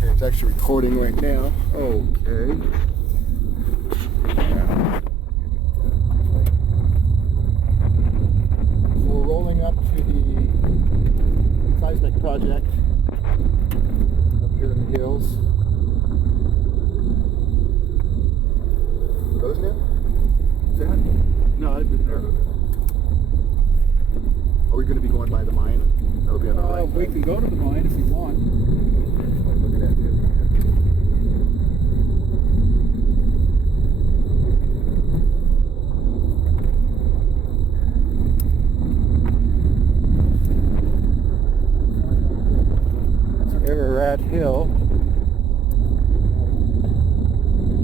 Okay, it's actually recording right now. Okay. Yeah. So we're rolling up to the Seismic project up here in the hills. Are those new? Is that? No, I've been there. Are we going to be going by the mine? That'll be on our right. We can go to the mine if you want. Looking at you. Ararat Hill.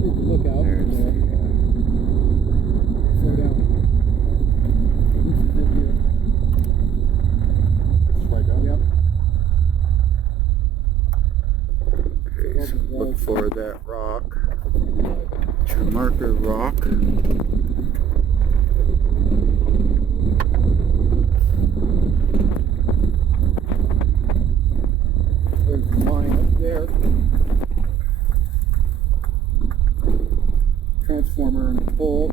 Look out there. Slow down. This is it here. Right down? Yep. Okay, so look for that rock. True marker rock. There's the mine up there. Transformer and the pole.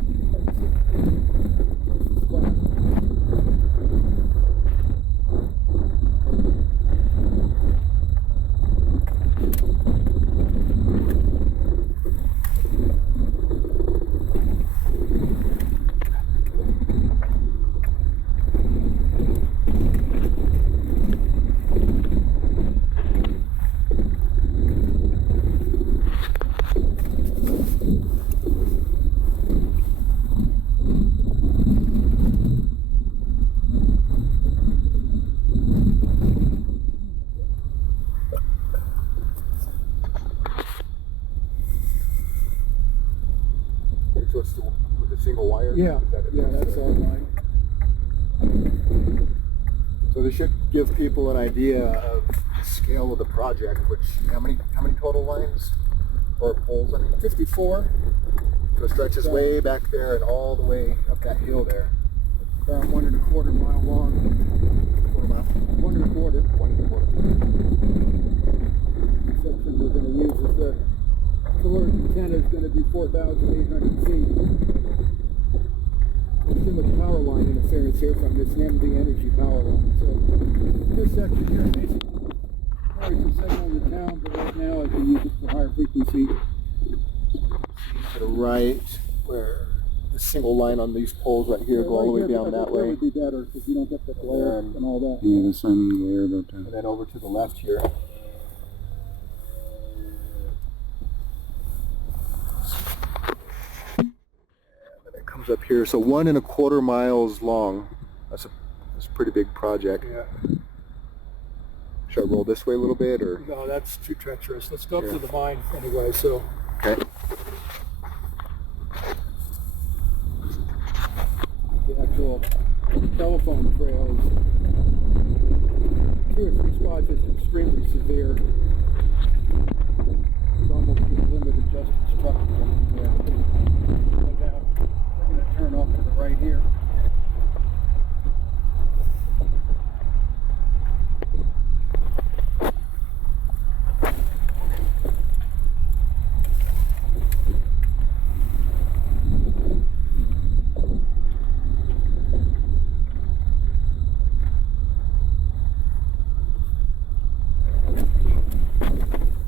So it's with a single wire? Yeah, that's our line. So this should give people an idea of the scale of the project, which, how many total lines or poles? I mean, 54. so it stretches way back there and all the way up that hill there. About 1.25 mile long. Quarter mile? 1.25. 1.25. The section we're going to use is the caloric antenna is going to be 4,800 feet. There's too much power line interference here from this MD energy power line. So this section here basically carries the signal in the town, but right now I can use it for higher frequency. To the right, where the single line on these poles right here go all the way down that way. That would be better because you don't get the glare and all that. Yeah, the sun glare about that. And then over to the left here. Comes up here, so 1.25 miles long. That's a pretty big project. Yeah. Should I roll this way a little bit, or? No, that's too treacherous. Let's go up to the mine anyway. So. Okay. The actual telephone trail is 2 or 3 spots. It's extremely severe. It's almost a limited justice structure. Yeah. Go down. We're going to turn off to the right here.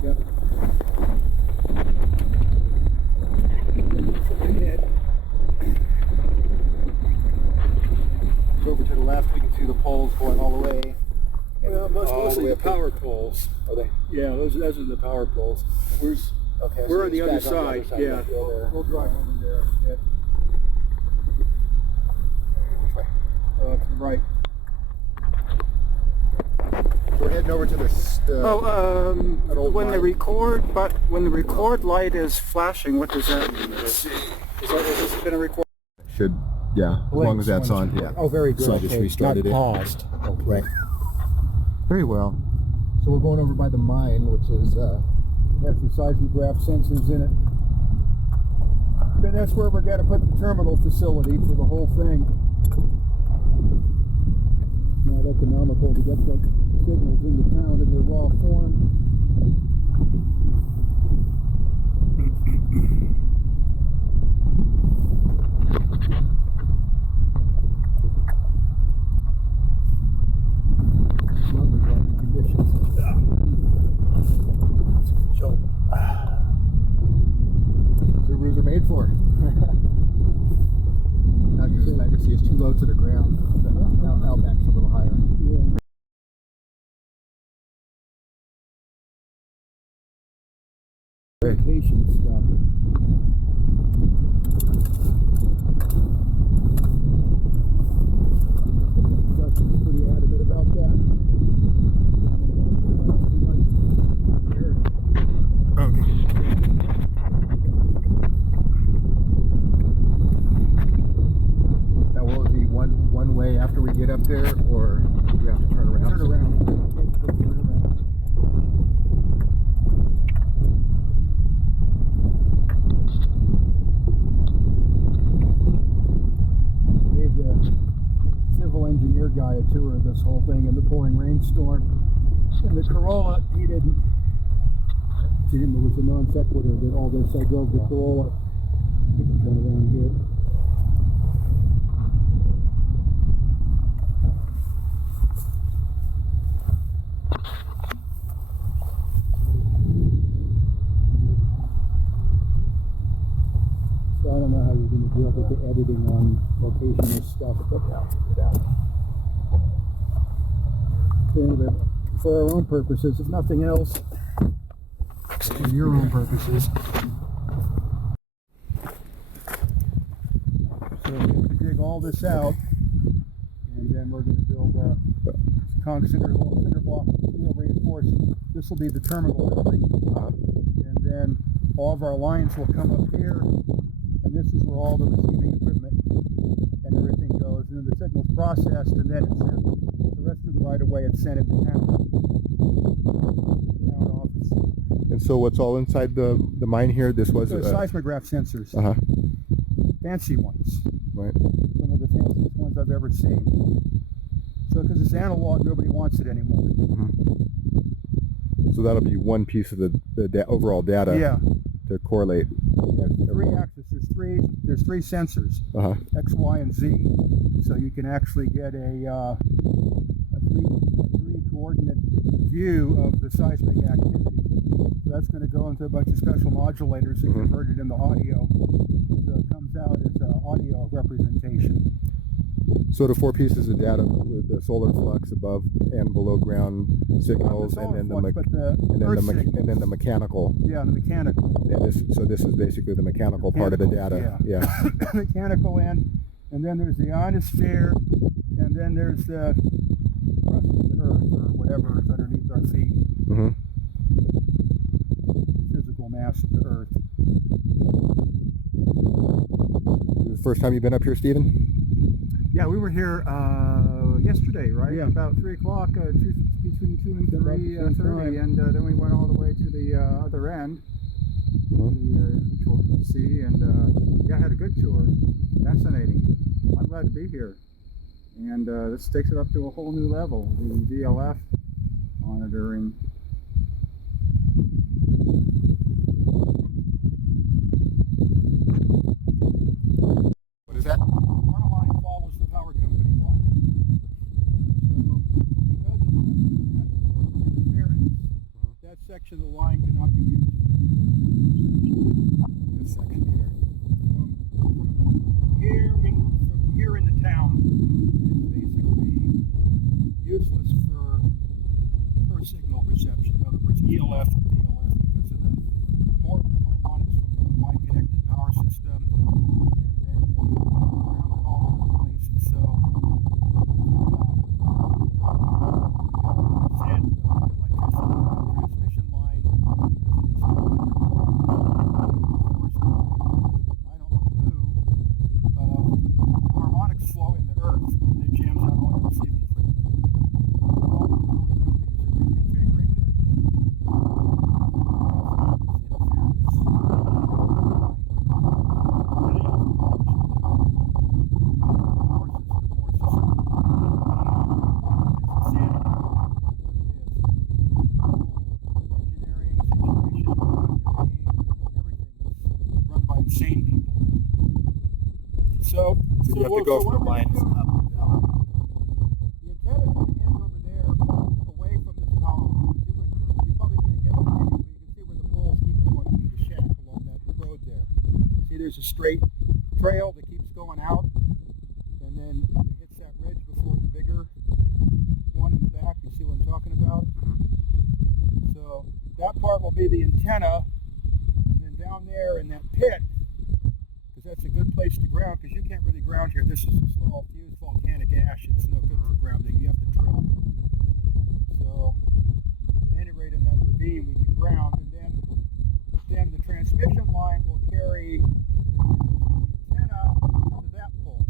Yep. So over to the left, we can see the poles going all the way. Well, mostly the power poles. Are they? Yeah, those are the power poles. Okay, We're so on the it's other back side. on the Yeah, other side of that hill there. we'll drive over there. Yeah. Which way? To the right. So we're heading over to the an old When the mine. record light is flashing, what does that mean? Is this going to record? Should, yeah, as long as that's on, yeah. Oh, very good. So I just restarted it. Paused. Okay. Right. Very well. So we're going over by the mine, which is, Has the seismograph sensors in it. Then that's where we're going to put the terminal facility for the whole thing. Not economical to get the signals into town in their raw form. Lovely weather conditions. That's a good job. Subarus are made for. Now because his legacy is too low to the ground. Outback's a little higher. Yeah. Vacation stuff. Justin's pretty adamant about that. Now will it be one way after we get up there, or we have to turn around? Turn around. Gave the civil engineer guy a tour of this whole thing in the pouring rainstorm. And the Corolla, he didn't. To him, it was a non sequitur that all this. I drove the Corolla. You can turn around here. So I don't know how you're going to deal with the editing on location and stuff, but anyway, for our own purposes, if nothing else, for your own purposes. So we have to dig all this out, and then we're going to build a cinder block steel reinforced. This will be the terminal building, and then all of our lines will come up here, and this is where all the receiving equipment and everything goes, and then the signal's processed, and then it's sent. The rest of the right of way it's sent into town office. And so what's all inside the mine here? This was So seismograph sensors, fancy ones, right. some of the fanciest ones I've ever seen. So because it's analog, nobody wants it anymore. So that'll be one piece of the overall data. Yeah. To correlate. Yeah, three axes. There's three sensors, X, Y, and Z. So you can actually get a three coordinate view of the seismic activity. So that's going to go into a bunch of special modulators and convert it into audio. So it comes out as an audio representation. So the four pieces of data with the solar flux above and below ground signals, and then the mechanical. Yeah, the mechanical. And this is basically the mechanical part of the data. Yeah. Mechanical end, and then there's the ionosphere, and then there's the crust of the earth, or whatever is underneath our feet. Physical mass of the earth. This is the first time you've been up here, Stephen? Yeah, we were here yesterday, right? Yeah. About 3 o'clock, between 2 and 3:30, and then we went all the way to the other end, which we'll see, and yeah, had a good tour. Fascinating. I'm glad to be here. And this takes it up to a whole new level, the VLF monitoring. What is that? Our line follows the power company line. So because of that, we have to sort of interference. That section of the line cannot be used for any earth signal reception. This section here. From here in the town is basically useless for earth signal reception. In other words, ELF and DLF, because of the horrible harmonics from the wide connected power system, and then they ground it all over the place. And so about 10% of the electricity transmission line, because of these So You have to what- go so from the what we're lines gonna do up and down. The antenna's going to end over there, away from this power line. See where, you're probably going to get the video, but you can see where the poles keep going up to the shack along that road there. See, there's a straight trail that keeps going out, and then it hits that ridge before the bigger one in the back. You see what I'm talking about? So that part will be the antenna, and then down there in that pit, because that's a good place to ground, because you can't really ground here. This is installed fused volcanic ash. It's no good for grounding. You have to drill. So at any rate, in that ravine, we can ground, and then the transmission line will carry the antenna to that pole.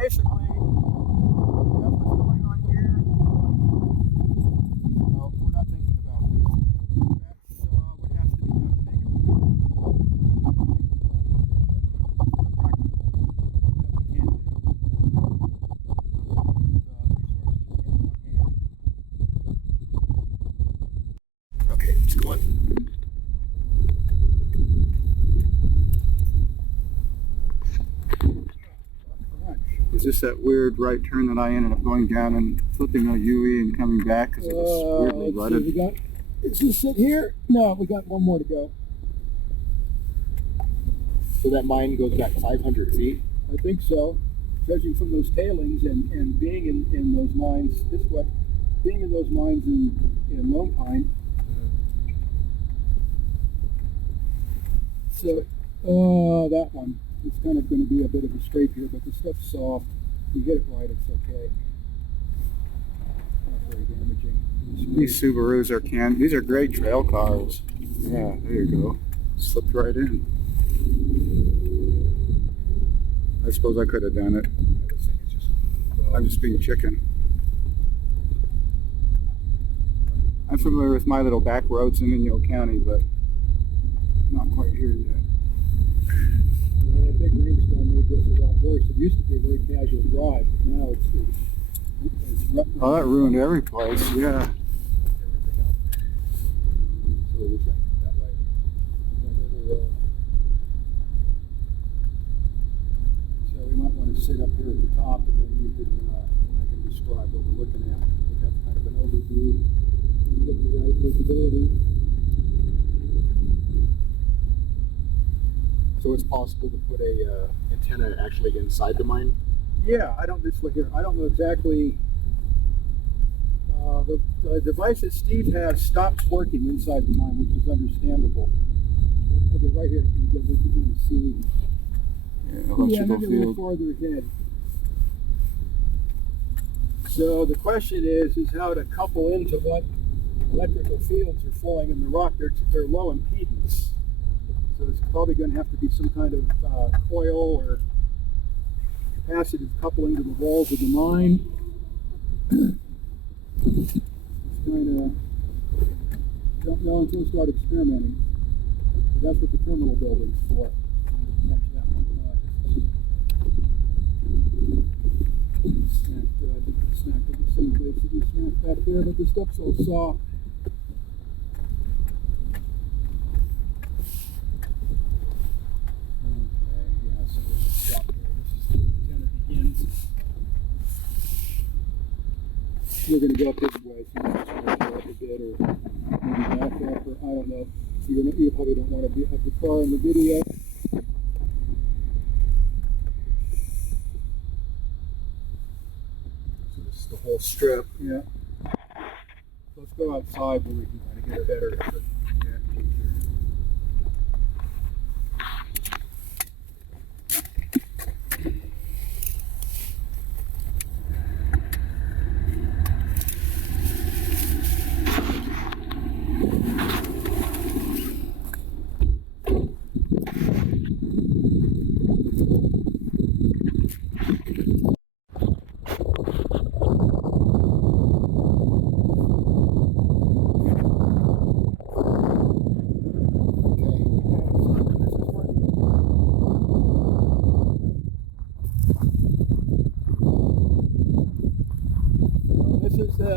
Basically, that's what's going on here. So we're not thinking about this. That's what has to be done to make it real. Okay, it's going. Is this that weird right turn that I ended up going down and flipping a UE and coming back because it was weirdly rutted? We got, is this it here? No, we got one more to go. So that mine goes back 500 feet? I think so. Judging from those tailings and being in those mines this way, being in those mines in Lone Pine. So, that one. It's kind of going to be a bit of a scrape here, but the stuff's soft. If you hit it right, it's okay. Not very damaging. These Subarus are these are great trail cars. Yeah, there you go. Slipped right in. I suppose I could have done it. I'm just being chicken. I'm familiar with my little back roads in Inyo County, but not quite here yet. Yeah, that big rainstorm made this a lot worse. It used to be a very casual drive, but now it's rough. Oh, that ruined every place. Yeah. So we think that way. And then so we might want to sit up here at the top, and then you can I can describe what we're looking at. We have kind of an overview. We get the right visibility. So it's possible to put a antenna actually inside the mine? Yeah, I don't know exactly. The device that Steve has stops working inside the mine, which is understandable. Okay, right here. You can see. Yeah, Yeah, maybe a little farther ahead. So the question is how to couple into what electrical fields are flowing in the rock. They're low impedance. So it's probably going to have to be some kind of coil or capacitive coupling to the walls of the mine. Just kind of don't know until we start experimenting. But that's what the terminal building's for. Catch that one. Snacked at the same place that we snacked back there, but the stuff's so soft. Okay, yeah, so we're gonna stop there. This is the antenna begins. We're gonna go up this way, so we're just gonna go up a bit, or maybe back up, or I don't know. You probably don't want to have the car in the video. So this is the whole strip. Yeah. So let's go outside where we can kind of get a better picture. This is the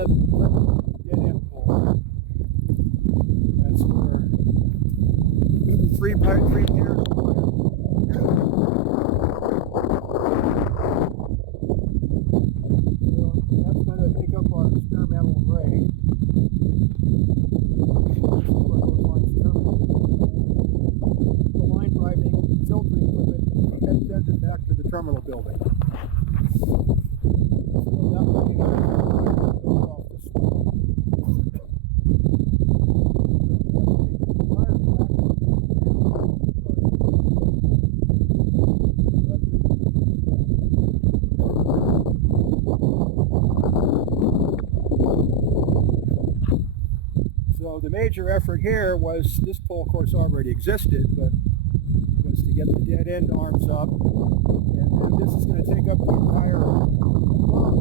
dead end pole. That's where three pairs of wire. So that's going to make up our experimental array. This is where those lines terminate. The line driving filtering equipment and sends it back to the terminal building. So that will be our off this one. So the major effort here was, this pole of course already existed, but was to get the dead end arms up, and then this is going to take up the entire block,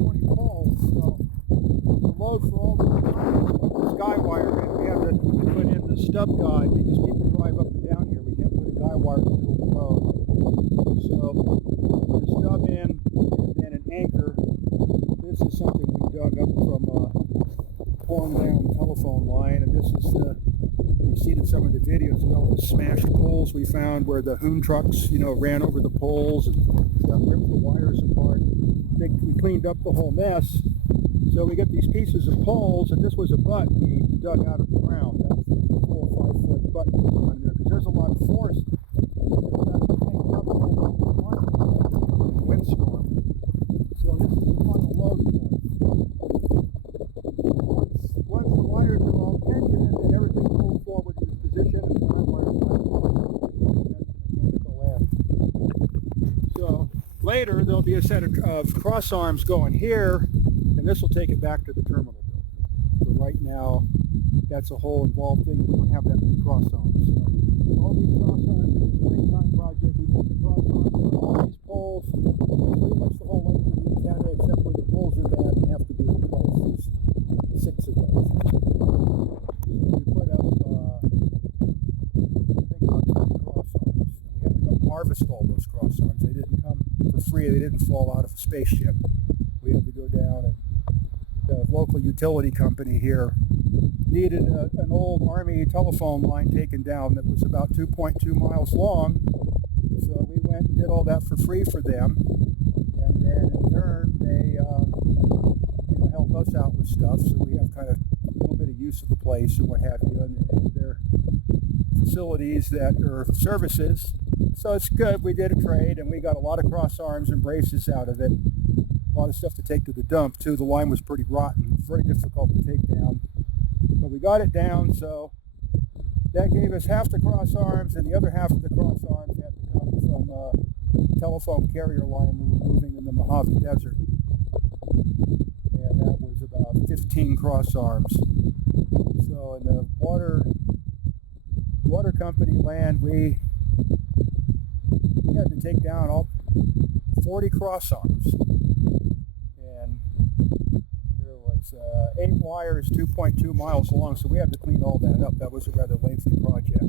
20 poles. So the load for all the guy wire in, we have to put in the stub guide because people drive up and down here. We can't put a guy wire in the middle of the road. So put a stub in and then an anchor. This is something we dug up from a torn down telephone line, and this is the, you've seen in some of the videos, all the smashed poles we found where the Hoon trucks, ran over the poles and ripped the wires apart. We cleaned up the whole mess. So we get these pieces of poles, and this was a butt we dug out of the ground. That's a full 5-foot butt on there, because there's a lot of force. Windstorm. So this is the final load point. Once the wires are all tensioned and everything pulls forward to its position, and the guy wires back forward, that's the mechanical end. So later there'll be a set of cross arms going here, and this will take it back to the terminal building. So right now, that's a whole involved thing. We don't have that many cross arms. So all these cross arms in the springtime project, we put the cross arms on all these poles, pretty much the whole length of the antenna, except where the poles are bad and have to be replaced. There's 6 of those. So we put up, I think about 20 cross arms. And we had to go harvest all those cross arms. They didn't come for free. They didn't fall out of a spaceship. We had to go down, and the local utility company here needed an old Army telephone line taken down that was about 2.2 miles long. So we went and did all that for free for them, and then in turn they help us out with stuff, so we have kind of a little bit of use of the place and what have you, and any of their facilities that are services. So it's good. We did a trade, and we got a lot of cross arms and braces out of it. A lot of stuff to take to the dump too. The line was pretty rotten, very difficult to take down. But we got it down, so that gave us half the cross arms, and the other half of the cross arms had to come from a telephone carrier line we were moving in the Mojave Desert. And that was about 15 cross arms. So in the water company land, we had to take down all 40 cross arms. And there was 8 wires, 2.2 miles long, so we had to clean all that up. That was a rather lengthy project.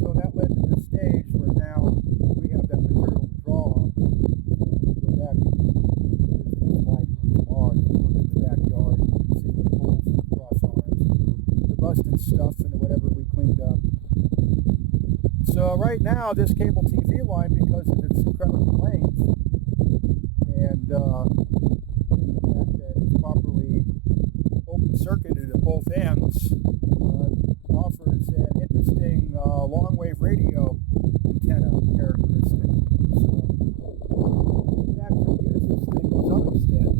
So that led to this stage where now we have that material to draw on. We go back and visit this light tomorrow. You look in the backyard, you can see the poles and the cross arms and the busted stuff and whatever we cleaned up. So right now, this cable TV line, because of its incredible length and the fact that it's properly open-circuited at both ends, offers an interesting long-wave radio antenna characteristic. So we can actually use this thing to some extent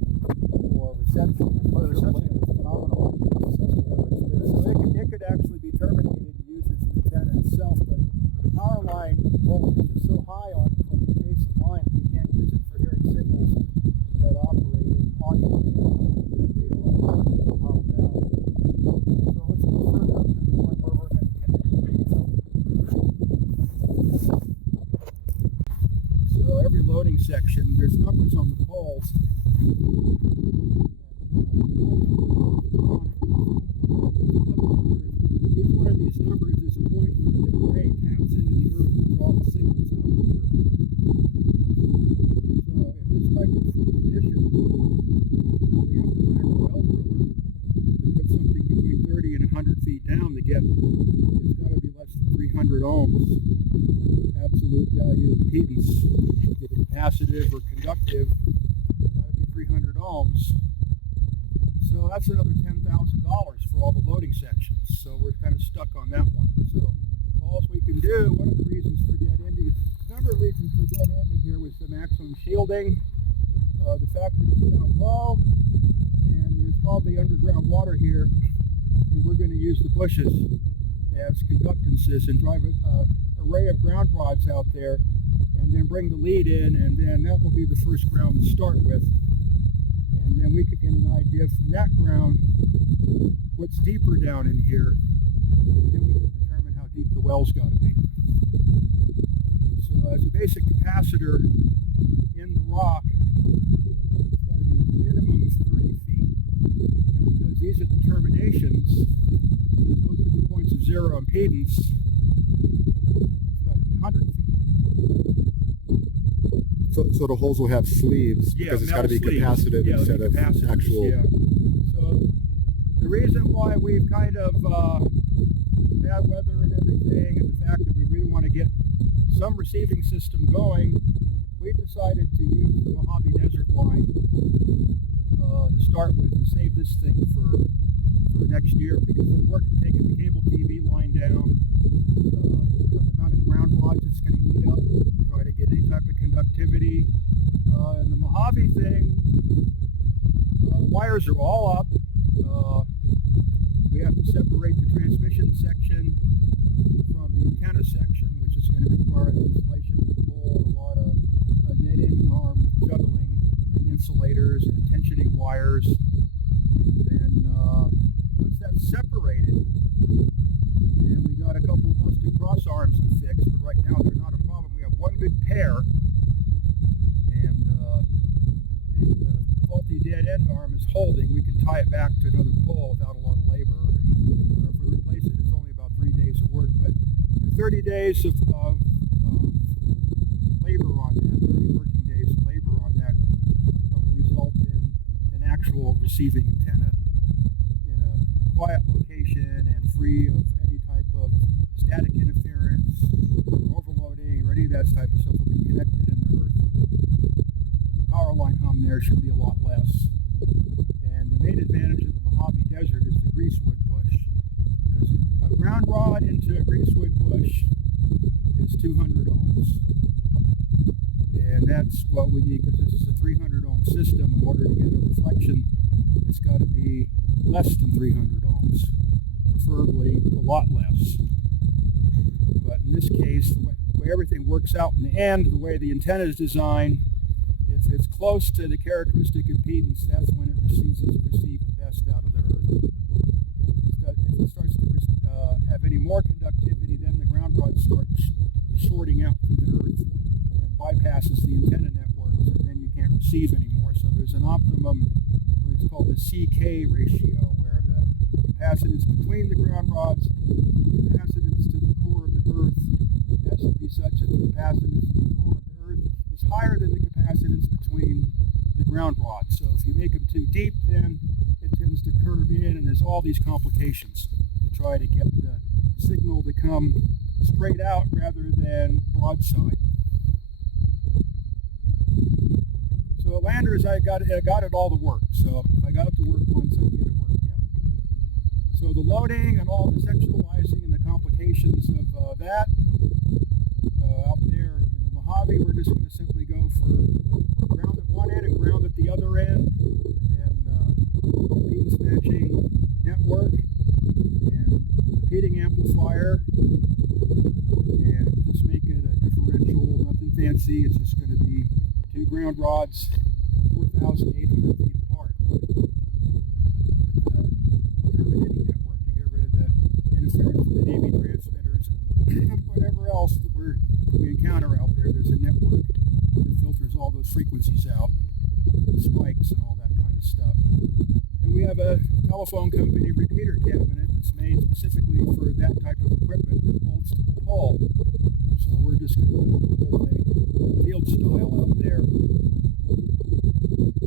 for reception. Well, the reception is phenomenal. So it could actually be terminated and used as an antenna itself, but the power line voltage is so high on from the adjacent line that you can't use it for hearing signals that operate in audio band radio level. So let's go further up to the point where we're going to connect. So every loading section, there's numbers on the poles. Each one of these numbers is a point where the array taps into the earth to draw the signals out of the earth. So in this type of condition, we have to hire a well driller to put something between 30 and 100 feet down to get, it's got to be less than 300 ohms, absolute value impedance. Either capacitive or conductive, it's got to be 300 ohms. So that's another $10,000 for all the loading sections. So we're kind of stuck on that one. So all we can do, one of the reasons for dead ending, a number of reasons for dead ending here was the maximum shielding, the fact that it's down low, and there's probably underground water here, and we're going to use the bushes as conductances and drive an array of ground rods out there, and then bring the lead in, and then that will be the first ground to start with. And then we could get an idea from that ground what's deeper down in here, and then we can determine how deep the well's got to be. So as a basic capacitor in the rock, it's got to be a minimum of 30 feet. And because these are the terminations, so there's supposed to be points of zero impedance, it's got to be 100 feet. So the holes will have sleeves because it's got to be sleeves. capacitive instead of actual. Yeah. So the reason why we've kind of, with the bad weather and everything, and the fact that we really want to get some receiving system going, we decided to use the Mojave Desert line to start with and save this thing for next year, because the work of taking the cable TV line down, the amount of ground rods it's going to eat up, try to get any type of conductivity. And the Mojave thing, wires are all up. We have to separate the transmission section from the antenna section, which is going to require the installation of a pole and a lot of dead-end arm juggling and insulators and tensioning wires. And then once that's separated, and we got a couple of busted cross arms to fix, but right now they're not a problem. We have one good pair, and the faulty dead end arm is holding. We can tie it back to another pole without a lot of labor. Or if we replace it, it's only about 3 days of work. But 30 days of labor on that, 30 working days of labor on that will result in an actual receiving antenna in a quiet location and free of any type of static interference or overloading or any of that type of stuff. Will be connected in the earth. The power line hum there should be a lot less. And the main advantage of the Mojave Desert is the greasewood bush, because a ground rod into a greasewood bush is 200 ohms. And that's what we need, because this is a 300 ohm system. In order to get a reflection it's got to be less than 300 ohms, preferably a lot less. But in this case, the way everything works out in the end, the way the antenna is designed, if it's close to the characteristic impedance, that's when it receives the best out of the earth. If it starts to have any more conductivity, then the ground rod starts shorting out through the earth and bypasses the antenna networks, and then you can't receive anymore. So there's an optimum, what is called the CK ratio, where the capacitance between the ground rods and the capacitance to the core of the earth has to be such that the capacitance to the core of the earth is higher than the capacitance between the ground rods. So if you make them too deep, then it tends to curve in, and there's all these complications to try to get the signal to come straight out rather than broadside. So at Landers, I got it all to work. So if I got it to work once, I can get it work again. So the loading and all the sectionalizing and the complications of that out there in the Mojave, we're just going to simply go for ground at one end and ground at the other end, and then impedance matching network and repeating amplifier, and just make it a differential, nothing fancy. It's just going to be two ground rods 4,800 feet apart with the terminating network to get rid of the interference from the Navy transmitters and whatever else that we encounter out there. There's a network that filters all those frequencies out and spikes and all that kind of stuff. And we have a telephone company repeater cabinet that's made specifically for that type of equipment that bolts to the pole. So we're just going to build the whole thing field style out there.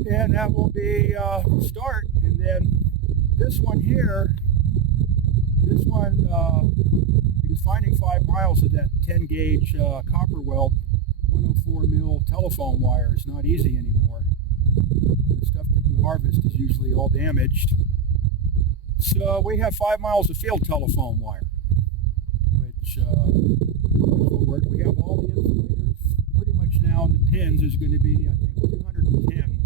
And that will be the start. And then this one here, because finding 5 miles of that 10 gauge copper weld 104 mil telephone wire is not easy anymore. And the stuff that you harvest is usually all damaged. So we have 5 miles of field telephone wire, which will work. We have all the insulators pretty much now, and the pins is going to be, I think, 210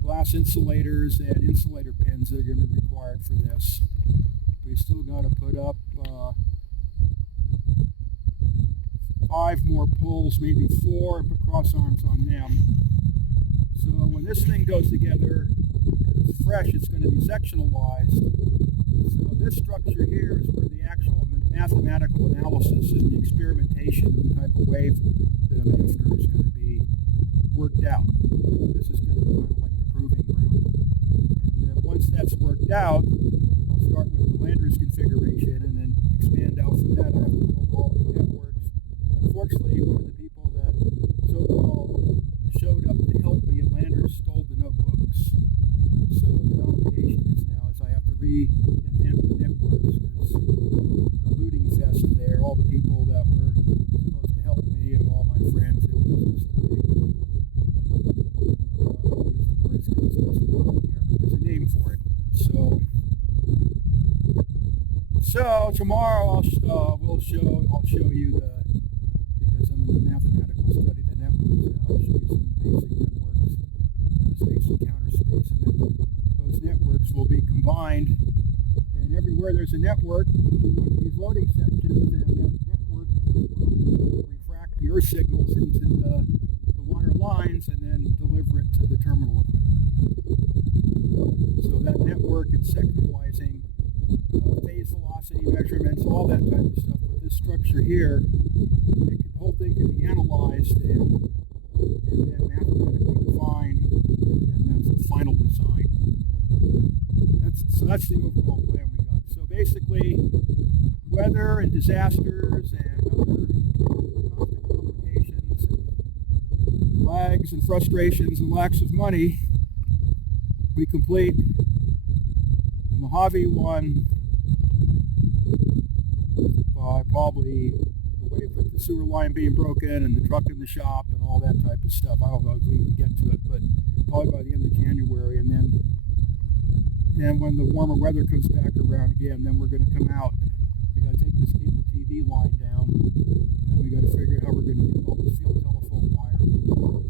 glass insulators and insulator pins that are going to be required for this. We still got to put up 5 more poles, maybe 4, and put cross arms on them. So when this thing goes together, because it's fresh, it's going to be sectionalized. So this structure here is where the actual mathematical analysis and the experimentation of the type of wave that I'm after is going to be worked out. This is going to be kind of like the proving ground. And then once that's worked out, I'll start with the Landers configuration and then expand out from that. I have to build all the networks. Unfortunately, one of the people that so-called showed up to help me at Landers stole the notebooks. So the complication is now is I have to reinvent the networks, because the looting fest there, all the people that were supposed to help me and all my friends, it was just a big, I'll use the words because it's just not here, but there's a name for it. So tomorrow I'll show you because I'm in the mathematical study of the networks now, I'll show you some basic networks and the space and counter space, and then those networks will be combined, and everywhere there's a network, there'll be one of these loading sections, and that network will refract the earth signals into the wire lines and then deliver it to the terminal equipment. So that network and sectionalizing, phase velocity measurements, all that type of stuff. But this structure here, the whole thing can be analyzed and then mathematically defined, and then that's the final design. That's the overall plan we got. So basically, weather and disasters and other constant complications and lags and frustrations and lacks of money, we complete the Mojave one by probably the wave with the sewer line being broken and the truck in the shop and all that type of stuff. I don't know if we can get to it, but probably by the end of January. And then when the warmer weather comes back around again, then we're going to come out. We got to take this cable TV line down, and then we got to figure out how we're going to get all this field telephone wire in here.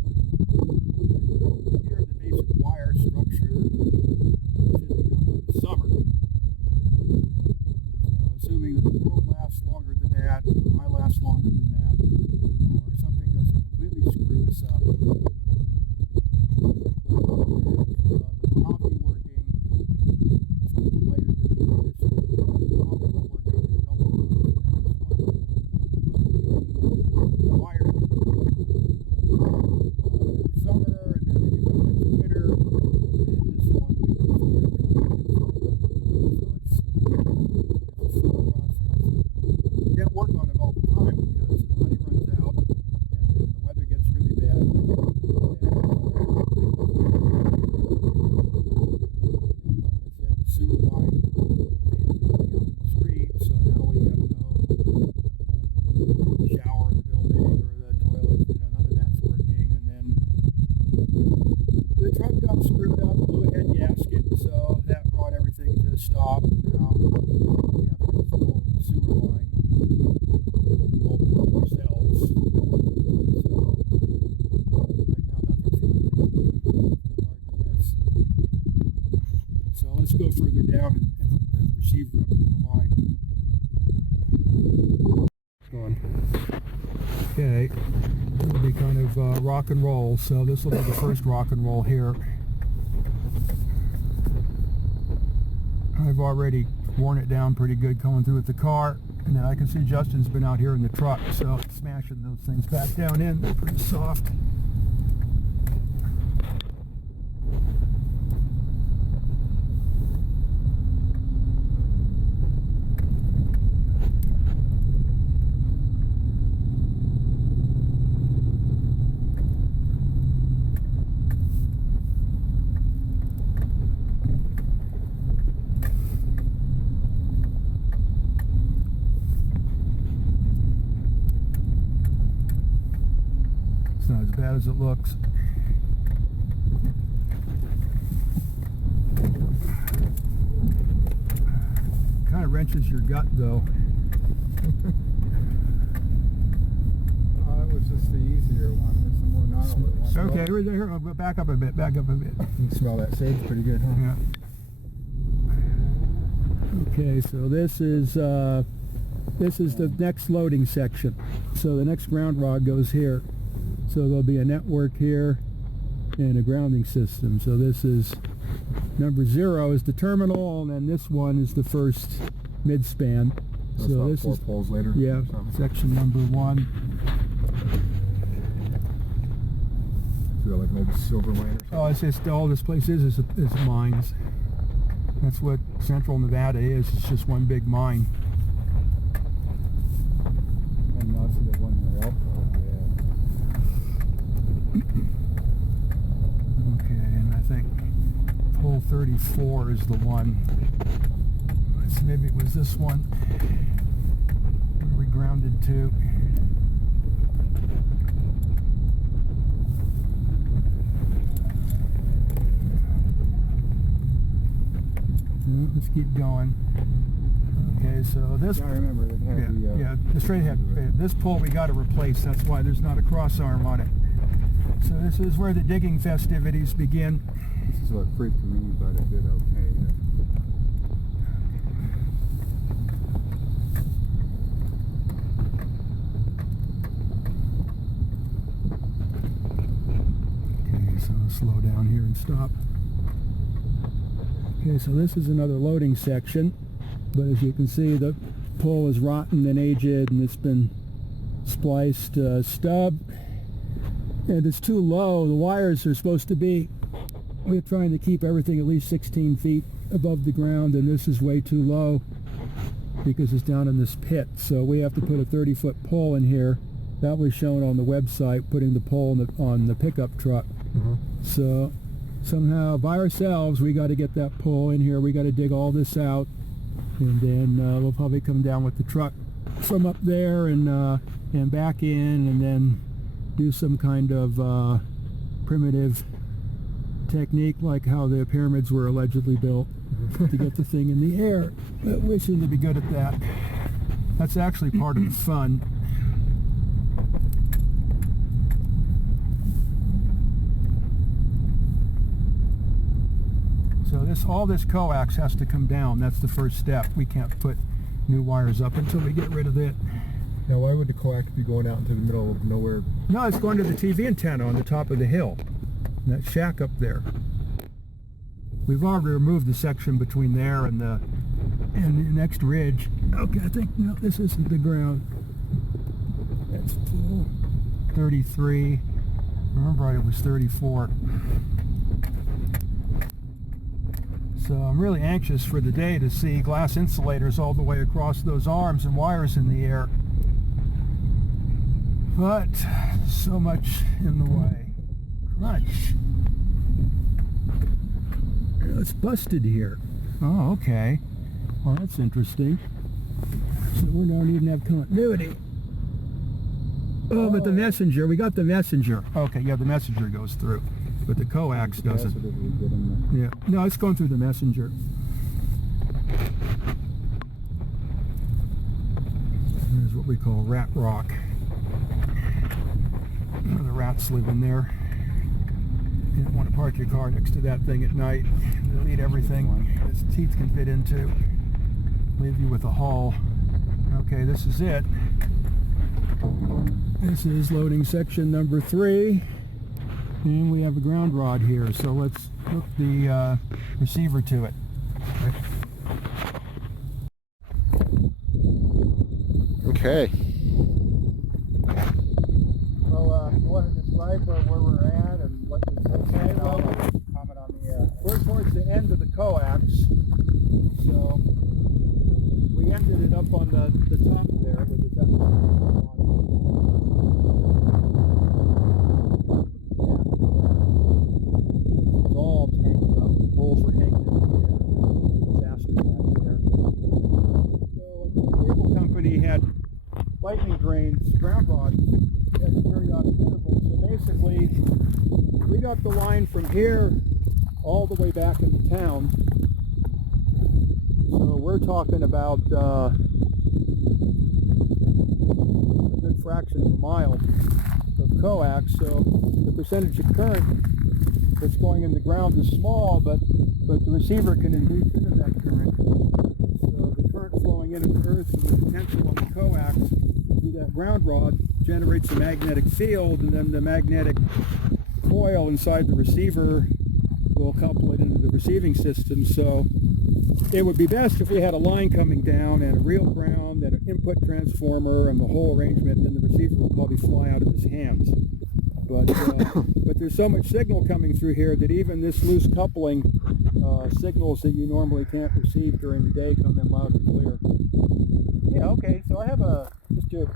Here, the basic wire structure longer than that, or something doesn't completely screw us up. And, the Mojave working, it's going to be later than the end of this year, but the Mojave will working in a couple of months, and then this one will be wired next summer, and then maybe by next winter, and this one we can start trying to get something up. So it's a slow process. Can't work on it all the time because the money runs out, and then the weather gets really bad. And like I said, the sewer line failed coming out in the street, so now we have no shower in the building or the toilet. None of that's working. And then the truck got screwed up, blew a head gasket, so that brought everything to a stop. And now we have to install a new sewer line. We do all the work ourselves. So right now nothing's happening with regard to this. So let's go further down and hook the receiver up to the line. Going. Okay, it'll be kind of rock and roll. So this will be the first rock and roll here. I've already worn it down pretty good coming through with the car, and then I can see Justin's been out here in the truck, so smashing those things back down in. They're pretty soft. Not as bad as it looks. Kind of wrenches your gut though. It was just the easier one. It's the more gnarly one. Okay, here, back up a bit, back up a bit. You can smell that sage pretty good, huh? Yeah. Okay, so this is the next loading section. So the next ground rod goes here. So there'll be a network here and a grounding system. So this is number 0 is the terminal, and then this one is the first mid-span. So this four is poles later. yeah, section number 1. So like an old silver mine or something. Oh, it's just all this place is mines. That's what Central Nevada is. It's just one big mine. And also the one in the Elko. Okay, and I think pole 34 is the one. Maybe it was this one. Where we grounded to. Let's keep going. Okay, so this. I remember it had the straight ahead. This pole we got to replace. That's why there's not a cross arm on it. So this is where the digging festivities begin. This is what freaked me, but it did okay. Okay, so slow down here and stop. Okay, so this is another loading section, but as you can see, the pole is rotten and aged, and it's been spliced stub, and it's too low. The wires are supposed to be, we're trying to keep everything at least 16 feet above the ground, and this is way too low because it's down in this pit. So we have to put a 30-foot pole in here. That was shown on the website, putting the pole on the pickup truck. So somehow by ourselves we got to get that pole in here. We got to dig all this out, and then we'll probably come down with the truck from up there and back in, and then do some kind of primitive technique like how the pyramids were allegedly built to get the thing in the air. But we seem to be good at that. That's actually part of the fun. So all this coax has to come down. That's the first step. We can't put new wires up until we get rid of it. Now, why would the coax be going out into the middle of nowhere? No, it's going to the TV antenna on the top of the hill. That shack up there. We've already removed the section between there and the next ridge. Okay, I think, no, this isn't the ground. That's 33. Remember right, it was 34. So I'm really anxious for the day to see glass insulators all the way across those arms and wires in the air. But so much in the way. Crunch. It's busted here. Oh, okay. Well, that's interesting. So we don't even have continuity. Oh, but the messenger, we got the messenger. Okay, yeah, the messenger goes through, but the coax doesn't. Yeah, no, it's going through the messenger. There's what we call rat rock. The rats live in there. You don't want to park your car next to that thing at night. They'll eat everything its teeth can fit into. Leave you with a hole. Okay, this is it. This is loading section number 3. And we have a ground rod here, so let's hook the receiver to it. Okay. Well, you want to describe where we're at and what this is? Okay, well, Comment on the... we're towards the end of the coax, so we ended it up on the top there with the which was all tangled up. The poles were hanging in the air. Disaster back there. So the cable company had lightning drains, ground rods at periodic intervals. So basically, we got the line from here all the way back into town. So we're talking about a good fraction of a mile of coax. So the percentage of current that's going in the ground is small, but the receiver can induce into that current. So the current flowing into the earth and the potential on the coax through that ground rod generates a magnetic field, and then the magnetic coil inside the receiver will couple it into the receiving system. So it would be best if we had a line coming down and a real ground and an input transformer and the whole arrangement, and then the receiver would probably fly out of his hands. But there's so much signal coming through here that even this loose coupling signals that you normally can't receive during the day come in loud and clear. Yeah, okay, so I have just a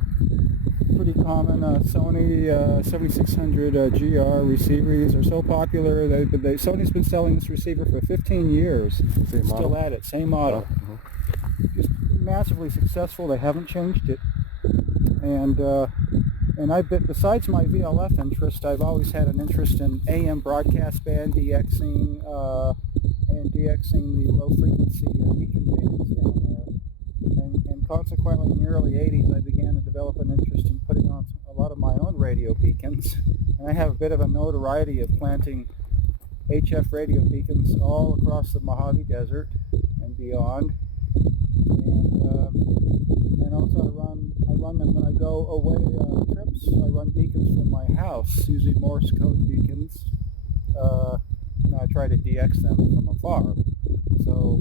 pretty common Sony 7600 GR receiver. These are so popular. Sony's been selling this receiver for 15 years. Same model? Still at it, same model. Just massively successful. They haven't changed it. And I've been, besides my VLF interest, I've always had an interest in AM broadcast band DXing and DXing the low frequency beacon bands down there. And consequently, in the early 80s, I began to develop an interest in putting on a lot of my own radio beacons. And I have a bit of a notoriety of planting HF radio beacons all across the Mojave Desert and beyond. And also I run them when I go away trips. I run beacons from my house, using Morse code beacons. And I try to DX them from afar. So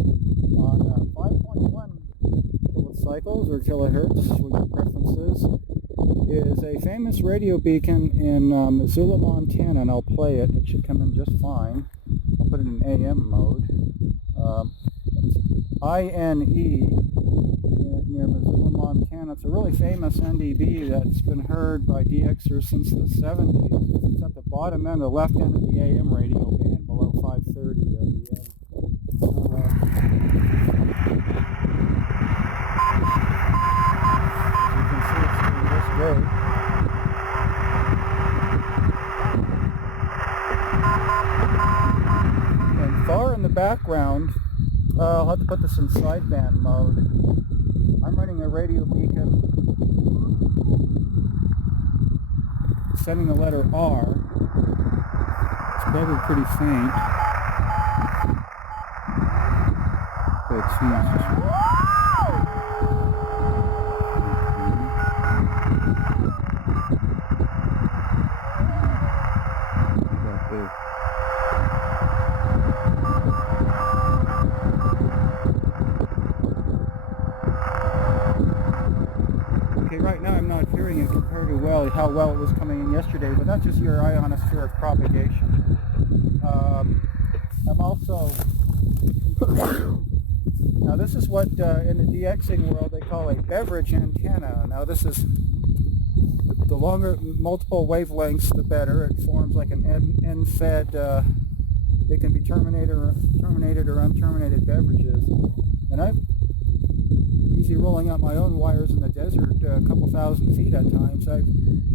on 5.1 kilocycles or kilohertz, with your preferences, is a famous radio beacon in Missoula, Montana, and I'll play it. It should come in just fine. I'll put it in AM mode. INE near Missoula, Montana. It's a really famous NDB that's been heard by DXers since the 70s. It's at the bottom end, the left end of the AM radio band, below 530 at the end. You can see it's doing this great. And far in the background, I'll have to put this in sideband mode. I'm running a radio beacon sending the letter R. It's probably pretty faint. But it's not. Okay, right now I'm not hearing it comparatively well, how well it was coming in yesterday, but that's just your ionospheric propagation. I'm also... Now this is what in the DXing world they call a beverage antenna. Now this is... The longer, multiple wavelengths, the better. It forms like an end-fed... they can be terminated or unterminated beverages. And I've usually rolling out my own wires in the desert a couple thousand feet at times. I've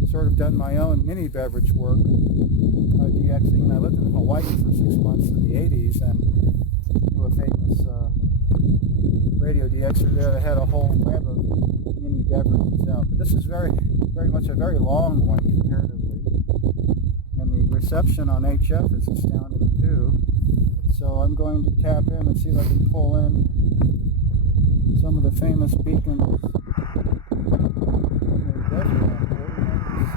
sort of done my own mini beverage work, DXing, and I lived in Hawaii for 6 months in the 80s and knew a famous radio DXer there that had a whole web of mini beverages out. But this is very much a very long one comparatively. And the reception on HF is astounding too. So I'm going to tap in and see if I can pull in some of the famous beacons in the desert out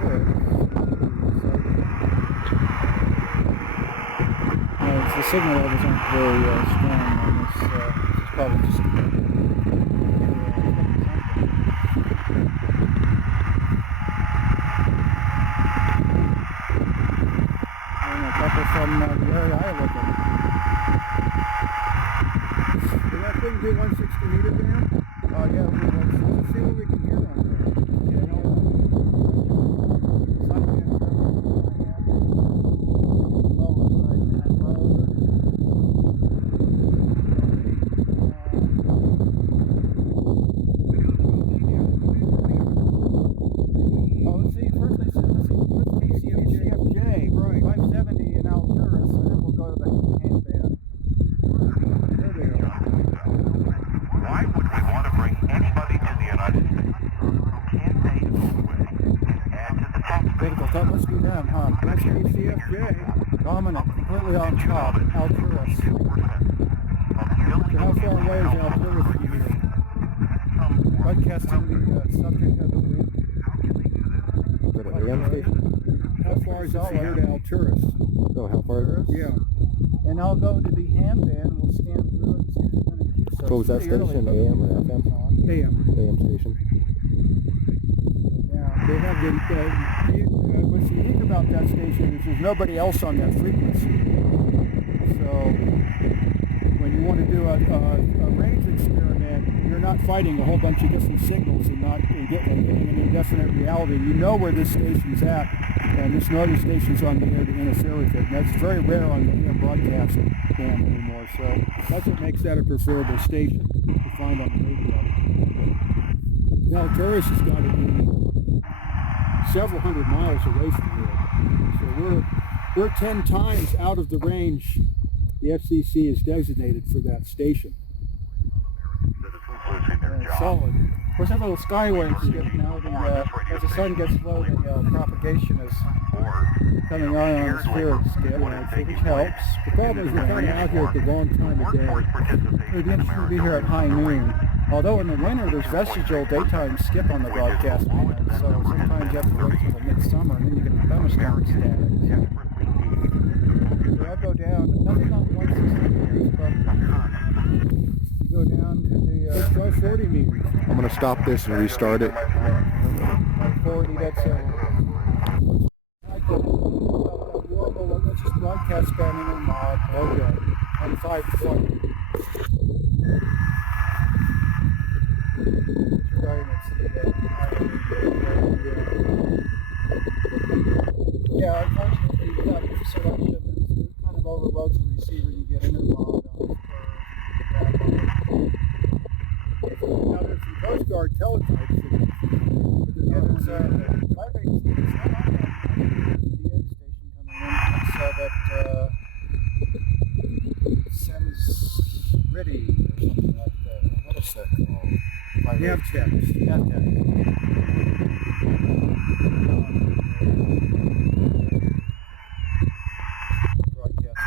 there. The signal levels aren't very strong on this. This is probably just and a couple from the area I live in. Did that thing do 160 meter band? Yeah, Let's see what we can hear on there. That must be them, huh? That's KCFJ. Dominant, completely on top, Alturas. So how far away is Alturas from here? Broadcasting the subject of the week. Is that an AM station? How far is it from here to Alturas? Oh, how far is it? Yeah. And I'll go to the ham band, we'll scan through it and see if there's any Q subs. So was that station AM or FM? AM. AM station. They have the, what's unique about that station is there's nobody else on that frequency. So when you want to do a range experiment, you're not fighting a whole bunch of different signals and getting an indefinite reality. You know where this station's at, and there's no other stations on the air to interfere with it. And that's very rare on the AM broadcast band anymore. So that's what makes that a preferable station to find on the radio. Now, Alturas has got to be several hundred miles away from here. So we're 10 times out of the range the FCC is designated for that station. Solid. Of course, that little skyway skip now, as the sun gets low, the propagation is coming on a spheric skip, which helps. The problem is we're kind of out here at the wrong time of day. It would be interesting to be here at high noon. Although in the winter there's vestigial daytime skip on the broadcast band, so sometimes you have to wait till midsummer and then you get the thunderstorm static. So I go down, nothing on 160 but you go down to the... Let's try 40 meters. I'm going to stop this and restart it. 40, that's let's just broadcast band in a mod. Okay. On 520. Yeah, unfortunately, without the selection, it kind of overloads the receiver. You get interlocked on the curve. Now there's some Coast Guard teletypes. Yeah, there's a 586 DX station coming in, so that sends ready or something like that. What is that called? Navtex. Navtex. Broadcast.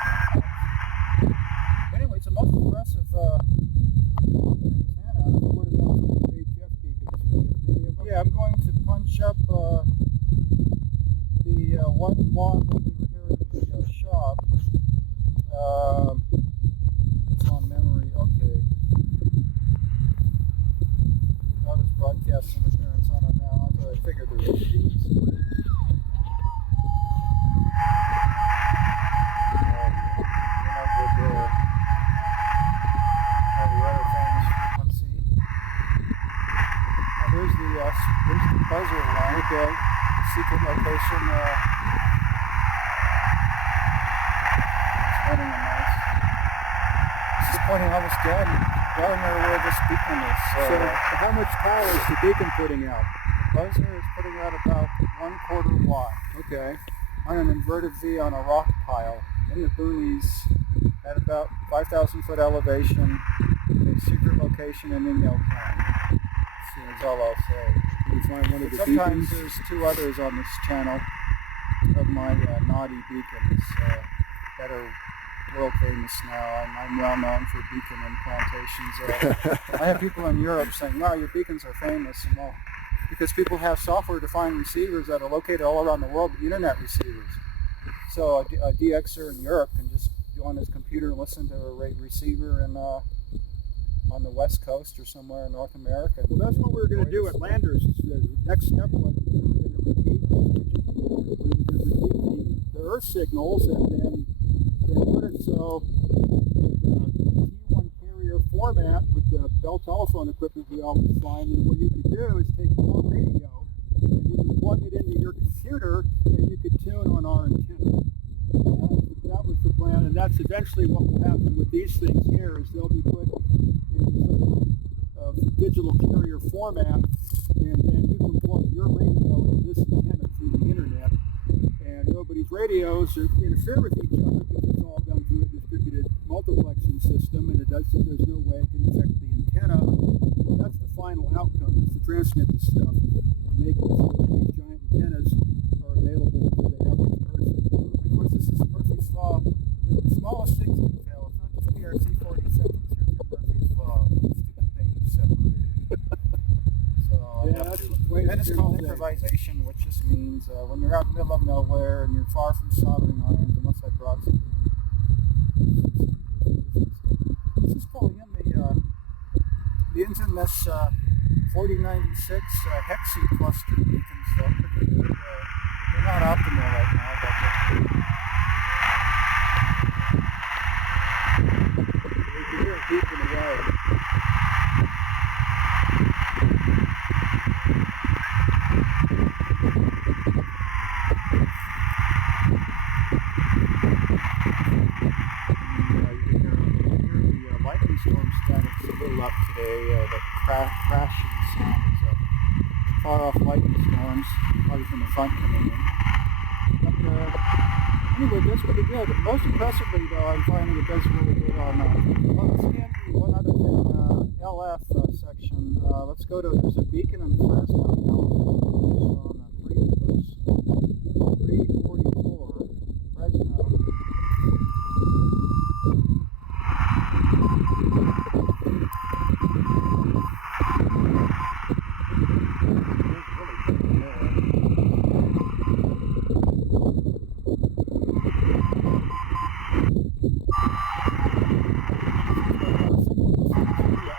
Anyway, it's a most impressive antenna. What about some of your HF beacons? Yeah, I'm going to punch up the 1 watt that we were hearing in the shop. It's on memory. Okay. Now this broadcast interference on it now. Here's the buzzer line. Okay. Secret location. It's running a nice. This is pointing almost down near where this beacon is. So how much power is the beacon putting out? The buzzer is putting out about 1/4 watt. Okay. On an inverted V on a rock pile in the boonies at about 5,000 foot elevation in a secret location in Inyo County. So that's all I'll say. Can you find one of the Sometimes beacons? there's 2 others on this channel of my naughty beacons that are world famous now. I'm well known for beacon implantations. I have people in Europe saying, "Wow, your beacons are famous." And well, because people have software-defined receivers that are located all around the world, internet receivers. So a DXer in Europe can just go on his computer and listen to a receiver on the West Coast or somewhere in North America. Well, that's what we're going to do at Landers. The next step was we were going to repeat the Earth signals and then put it so with the T1 carrier format with the Bell telephone equipment we always find. And what you could do is take your radio and you can plug it into your computer and you could tune on our antenna. That was the plan, and that's eventually what will happen with these things here is they'll be put into some kind of digital carrier format, and you can plug your radio into this antenna through the internet, and nobody's radios interfere with each other because it's all done through a distributed multiplexing system, and there's no way it can affect the antenna. That's the final outcome, is to transmit the stuff and make it so that these giant antennas are available to the average person. And of course, this is Murphy's Law. The smallest things can fail. It's not just PRC 47s. Here's your Murphy's Law. Stupid things are separated. So Yeah, that's the way then it's it's called gonna say. improvisation, which just means when you're out in the middle of nowhere and you're far from soldering irons, unless I brought something. This is pulling in the infamous 4096 Hexi cluster beacons. Though pretty good. They're not optimal right now, but We can hear it beeping away. you can hear the lightning storm static's a little up today. The crashing sound is far-off lightning storms, probably from the front coming in. But anyway, that's pretty good. Most impressively, though, I'm finding it does really good on. Well, let's scan through one other thing. LF section. Let's go to. There's a beacon in Fresno, California. On 344 Fresno.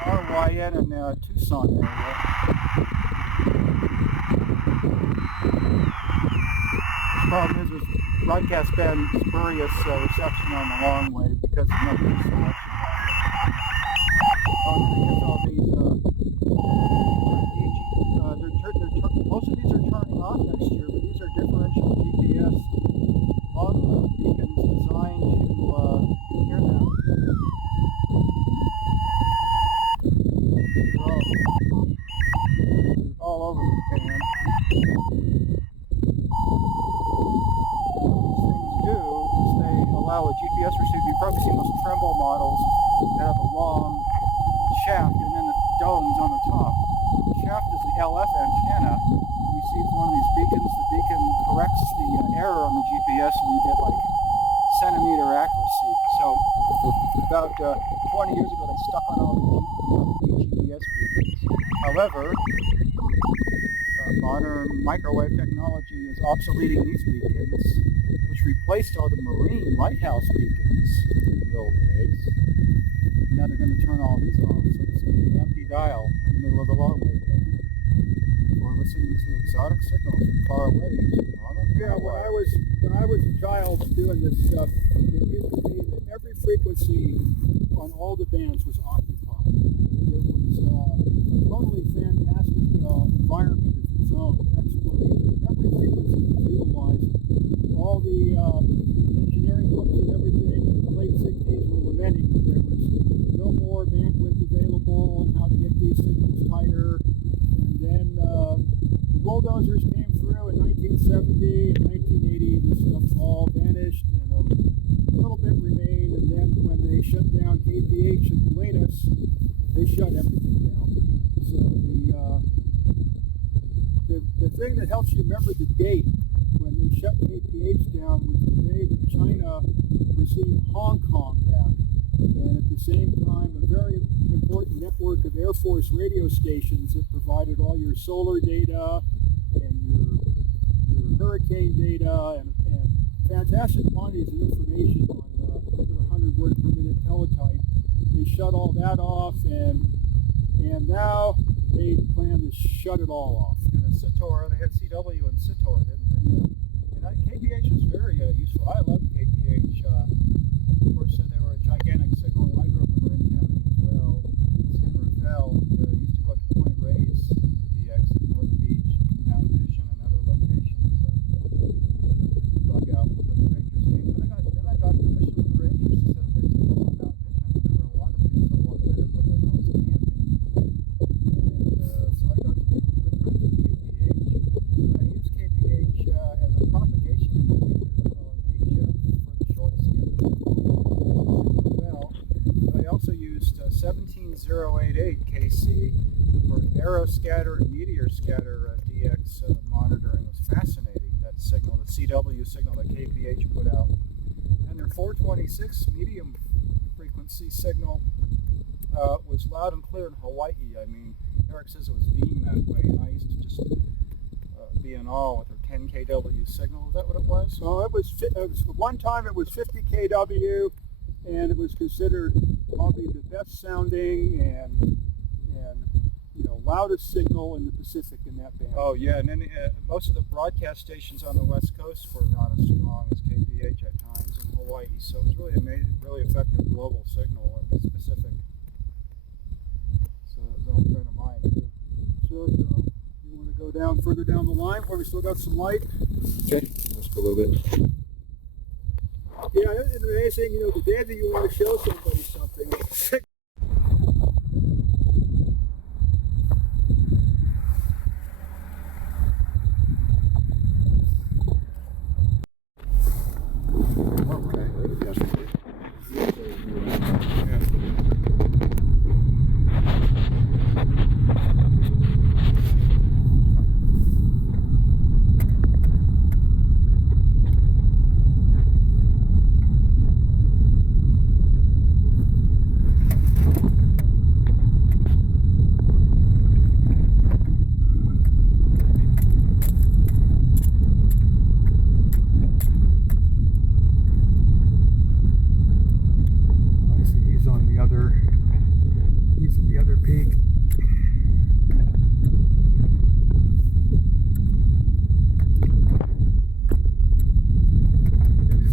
RYN in Tucson area. The problem is broadcast band spurious reception on the long wave because of no good selection. Oh, and here's all these. Most of these are turning off next year, but these are differential GPS long beacons designed to hear them. All over the band. What these things do is they allow a GPS receiver. You've probably seen those Tremble models that have a long shaft and then the domes on the top. The shaft is the LF antenna. It receives one of these beacons. The beacon corrects the error on the GPS and you get like centimeter accuracy. So about 20 years ago they stuck on all these GPS beacons. However, modern microwave technology is obsoleting these beacons, which replaced all the marine lighthouse beacons in the old days. Now they're going to turn all these off, so there's going to be an empty dial in the middle of the long wave band for listening to exotic signals from far away. Yeah, when I was a child doing this stuff, it used to be that every frequency on all the bands was occupied. It was a totally fantastic environment these signals tighter. And then the bulldozers came through in 1970 and 1980. This stuff all vanished, and a little bit remained. And then when they shut down KPH in Belenis, they shut everything down. So the thing that helps you remember the date when they shut KPH down was the day that China received Hong Kong back. And at the same time, a very important network of Air Force radio stations that provided all your solar data and your hurricane data and fantastic quantities of information on regular 100 word per minute teletype. They shut all that off, and now they plan to shut it all off. And in Sitor, they had CW and Sitor, didn't they? Yeah. And KPH was very useful. I loved KPH. Of course, they were a gigantic signal. I grew up in Marin County as well, San Rafael, and used to go up to Point Reyes, DX, North Beach, Mount Vision, and other locations. Bug out before the Rangers came. Then I got permission from the Rangers to set up antennas on Mount Vision whenever I wanted to, so long as I didn't look like I was camping. And so I got to be real good friends with KPH. And I used KPH as a propagation indicator on HF for the short skip bell. But I also used 17088 KC for aeroscatter and meteor scatter DX monitoring. It was fascinating, that signal, the CW signal that KPH put out. And their 426 medium frequency signal was loud and clear in Hawaii. I mean, Eric says it was beamed that way, and I used to just be in awe with her 10 kW signal. Is that what it was? So it was one time it was 50 kW, and it was considered probably the best sounding and loudest signal in the Pacific in that band. Oh yeah, and then most of the broadcast stations on the West Coast were not as strong as KPH at times in Hawaii, so it was really amazing, really effective global signal in the Pacific. So it was an old friend of mine too. So you want to go down further down the line where we still got some light? Okay, just a little bit. Yeah, it's amazing. The day that you want to show somebody something.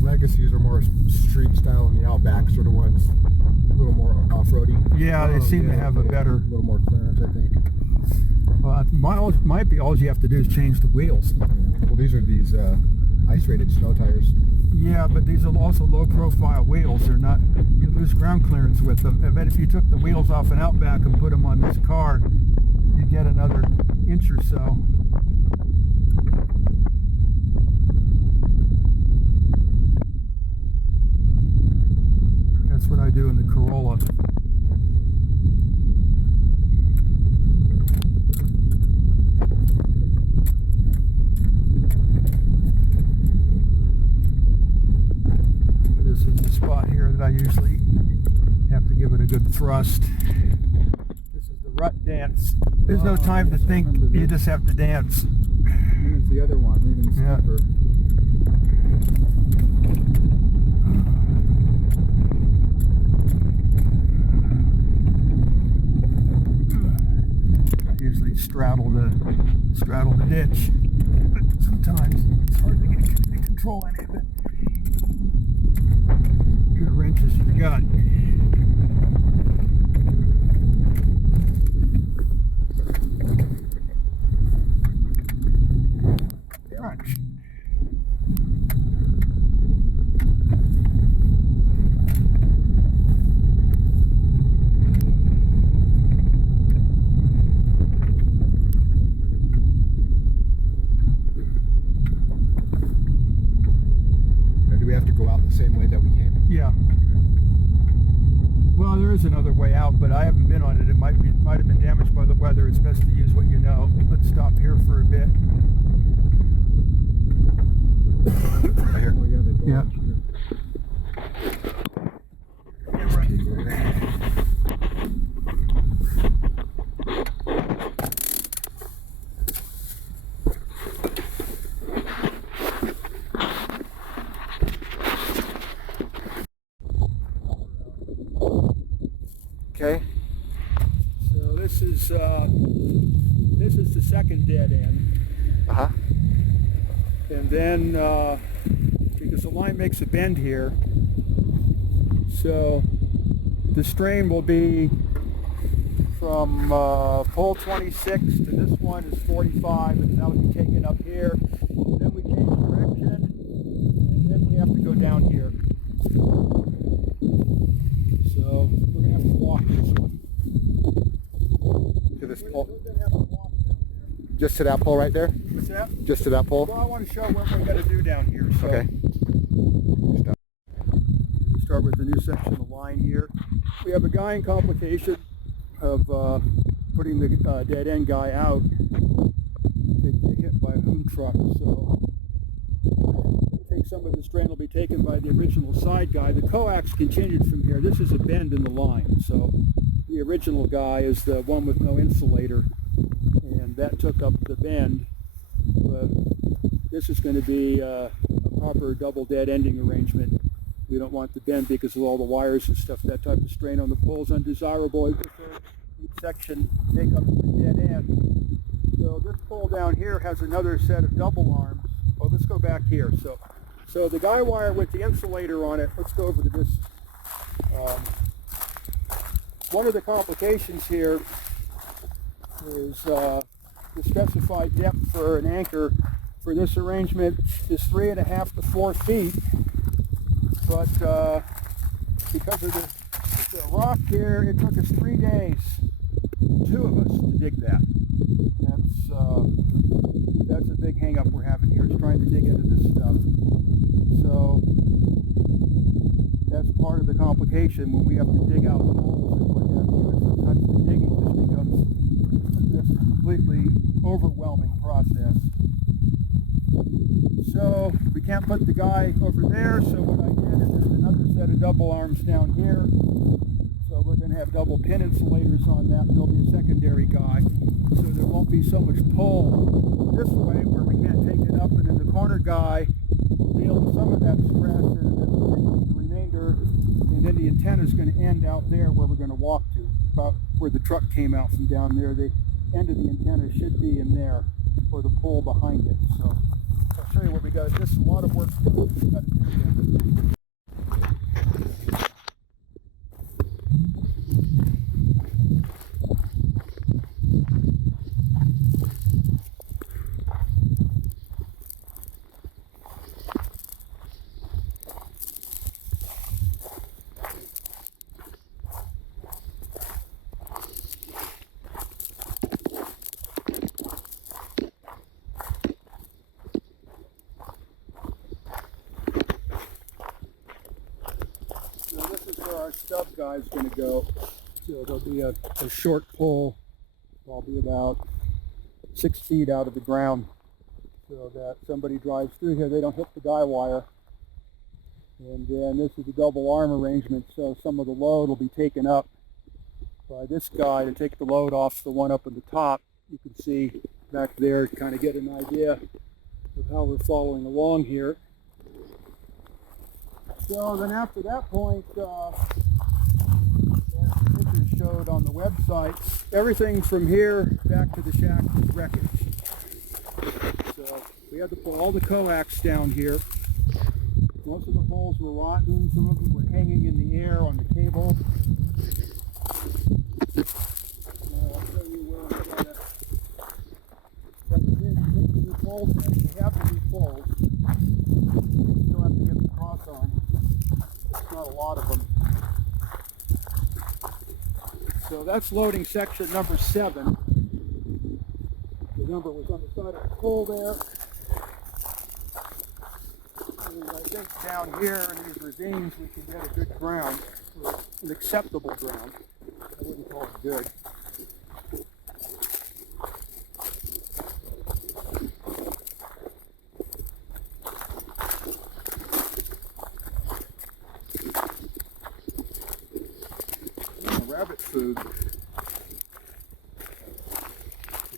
Legacies are more street style, and the Outback sort of ones a little more off-roady. Yeah, they seem to have a better, a little more clearance, I think. Well, might be all you have to do is change the wheels. Well, these are these ice-rated snow tires. Yeah, but these are also low-profile wheels. They're not. You lose ground clearance with them. I bet if you took the wheels off an Outback and put them on this car, you'd get another inch or so. That's what I do in the Corolla. This is the spot here that I usually have to give it a good thrust. This is the rut dance. There's no time to think, you just have to dance. And there's the other one, even steeper. Usually straddle the ditch, but sometimes it's hard to get control any of it. Good wrenches you got. Wrench. it's best to use what you know. Let's stop here for a bit. Right here? Oh, yeah, they go Yeah. up here. Yeah, right. Okay. So this is the second dead end, Uh-huh. and then because the line makes a bend here, so the strain will be from pole 26 to this one is 45, and that'll be taken up here. And then we change direction, and then we have to go down here. So we're gonna have to walk this one. To this We're pole. gonna have to walk down there. Just to that pole right there? What's that? Just to that pole? Well, I want to show what we're going to do down here. So Okay. we start with the new section of line here. We have a guying complication of putting the dead end guy out. They get hit by a boom truck, so take some of the strain will be taken by the original side guy. The coax continued from here. This is a bend in the line, so the original guy is the one with no insulator, and that took up the bend. But this is going to be a proper double dead ending arrangement. We don't want the bend because of all the wires and stuff. That type of strain on the pole is undesirable. We prefer each section take up the dead end. So this pole down here has another set of double arms. Oh, let's go back here. So the guy wire with the insulator on it, let's go over to this. One of the complications here is the specified depth for an anchor for this arrangement is 3.5 to 4 feet. But because of the rock here, it took us 3 days, 2 of us, to dig that. That's a big hang up we're having here, is trying to dig into this stuff. So that's part of the complication when we have to dig out holes and what have you, and sometimes the digging just becomes this completely overwhelming process. So we can't put the guy over there, so what I did is there's another set of double arms down here. So we're going to have double pin insulators on that. There'll be a secondary guy, so there won't be so much pull this way where we can't take it up, and then the corner guy will deal with some of that stress and then we'll take up the remainder, and then the antenna is going to end out there where we're going to walk to, about where the truck came out from down there. The end of the antenna should be in there, or the pole behind it. So I'll show you what we got. This is a lot of work we got to do there. Our stub guy is going to go. So there'll be a short pole, probably about 6 feet out of the ground, so that somebody drives through here, they don't hit the guy wire. And then this is a double arm arrangement, so some of the load will be taken up by this guy to take the load off the one up at the top. You can see back there to kind of get an idea of how we're following along here. So then after that point, as the pictures showed on the website, everything from here back to the shack is wreckage. So we had to pull all the coax down here. Most of the poles were rotten, some of them were hanging in the air on the cable. I'll show you where we're going to take the new poles in. We have the new poles. Still have to get the cross on. It's not a lot of them. So that's loading section number 7. The number was on the side of the pole there. And I think down here in these ravines we can get a good ground, or an acceptable ground. I wouldn't call it good. rabbit food.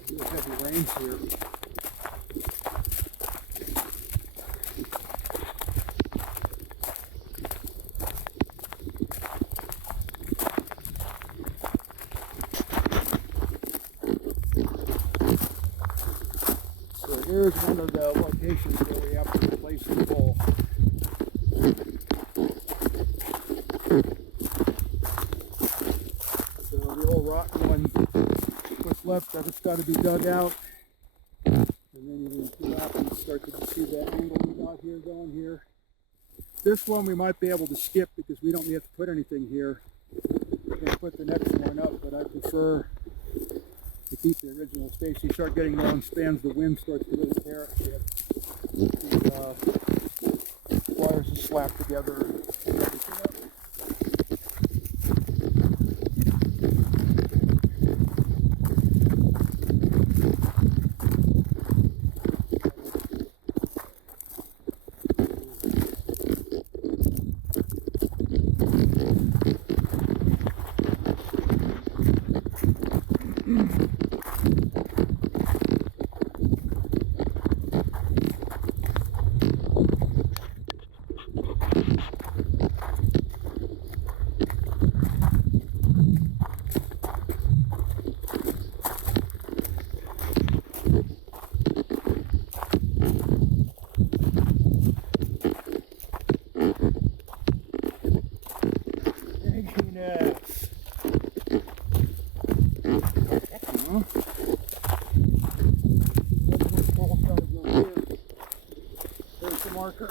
Real heavy rains here. So here's one of the locations where we have to replace the pole. So the old rotten one, what's left of it's got to be dug out. And then you're going to pull out and start to see the angle we got here going here. This one we might be able to skip because we don't have to put anything here. We can put the next one up, but I prefer to keep the original space. You start getting long spans, the wind starts to really tear at shit. The wires are slapped together and everything up. There's the marker.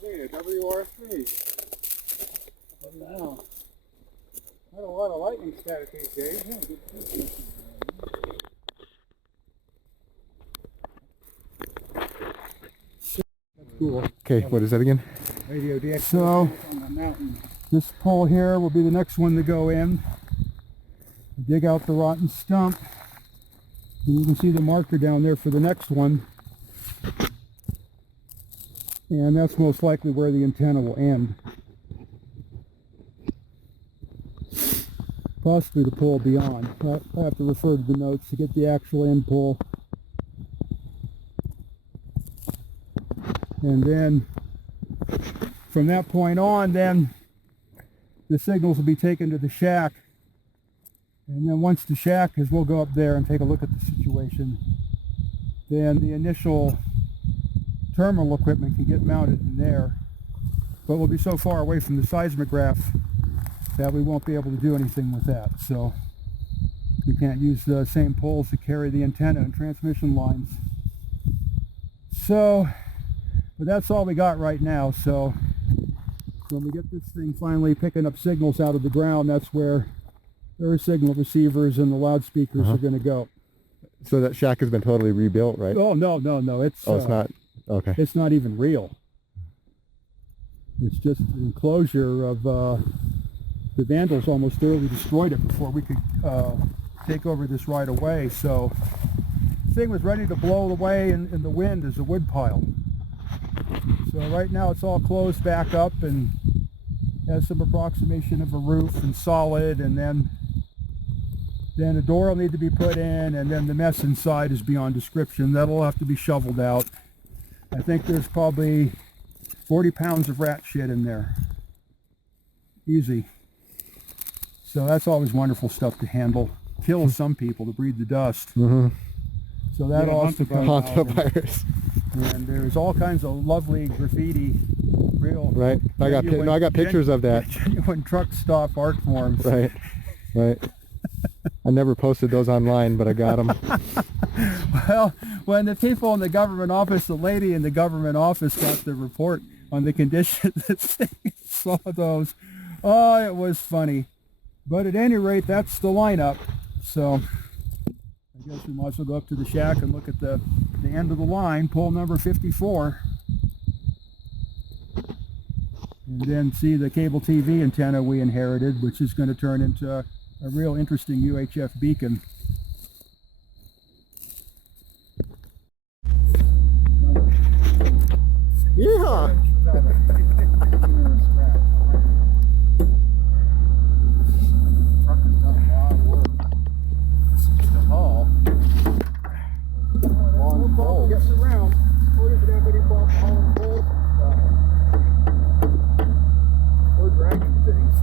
Hey, a WR3. Wow. Not a lot of lightning static these days. Yeah, good. Cool. Okay, what is that again? Radio DX So, on the mountain. this pole here will be the next one to go in. Dig out the rotten stump. And you can see the marker down there for the next one. And that's most likely where the antenna will end. Possibly the pole beyond. I have to refer to the notes to get the actual end pole. And then from that point on, then the signals will be taken to the shack. And then once the shack is, we'll go up there and take a look at the situation. Then the initial terminal equipment can get mounted in there. But we'll be so far away from the seismograph that we won't be able to do anything with that. So we can't use the same poles to carry the antenna and transmission lines. So, but that's all we got right now. So when we get this thing finally picking up signals out of the ground, that's where their signal receivers and the loudspeakers are going to go. So that shack has been totally rebuilt, right? Oh, no. It's it's not. Okay. It's not even real. It's just an enclosure of the Vandals almost thoroughly destroyed it before we could take over this right away. So the thing was ready to blow away in the wind as a wood pile. So right now it's all closed back up and has some approximation of a roof and solid, and then a door will need to be put in, and then the mess inside is beyond description. That'll have to be shoveled out. I think there's probably 40 pounds of rat shit in there. Easy. So that's always wonderful stuff to handle. Kills some people to breed the dust. Mm-hmm. So that also comes Haunt the out. virus. And there's all kinds of lovely graffiti, real. Right. I got pictures of that. Genuine truck stop art forms. Right. Right. I never posted those online, but I got them. Well, when the people in the government office, the lady in the government office got the report on the condition that they saw those, oh, it was funny. But at any rate, that's the lineup. So I guess we might as well go up to the shack and look at the end of the line, pole number 54. And then see the cable TV antenna we inherited, which is going to turn into a real interesting UHF beacon. Yeah. Without a scratch. Truck has done a lot of work. This is just a haul. No problem getting around. Or if you have any problem hauling poles and stuff. Or dragging things.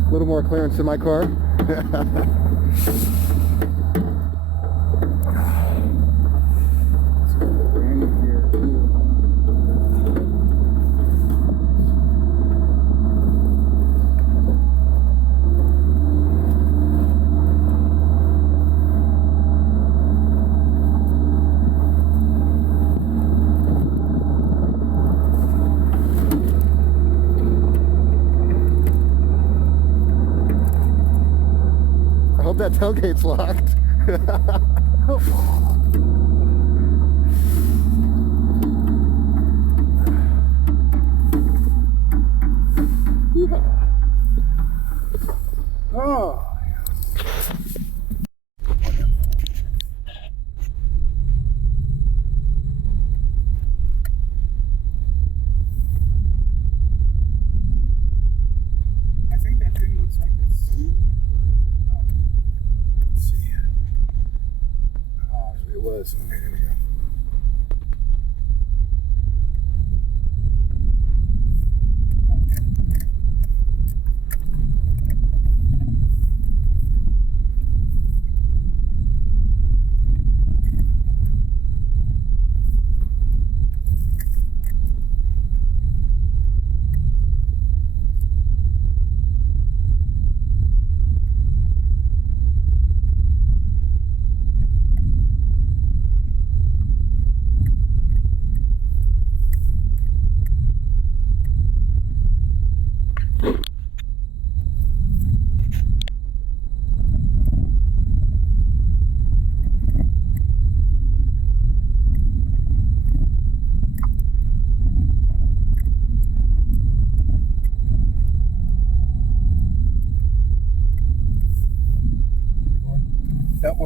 A little more clearance in my car. Landing gear too. I hope that tailgate's locked. Oh. I think that thing looks like a seed, or is it no? Let's see. Oh, it was. Okay, there we go.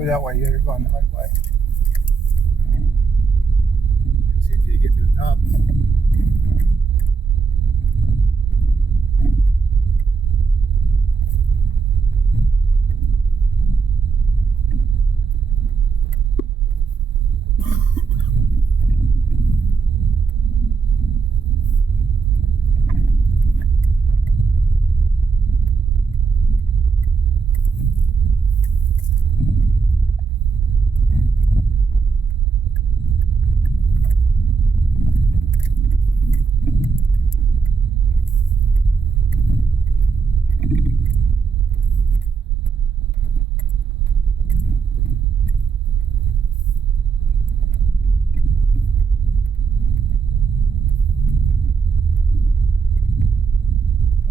That way, yeah, you're going the right way. Can't see it till you get to the top.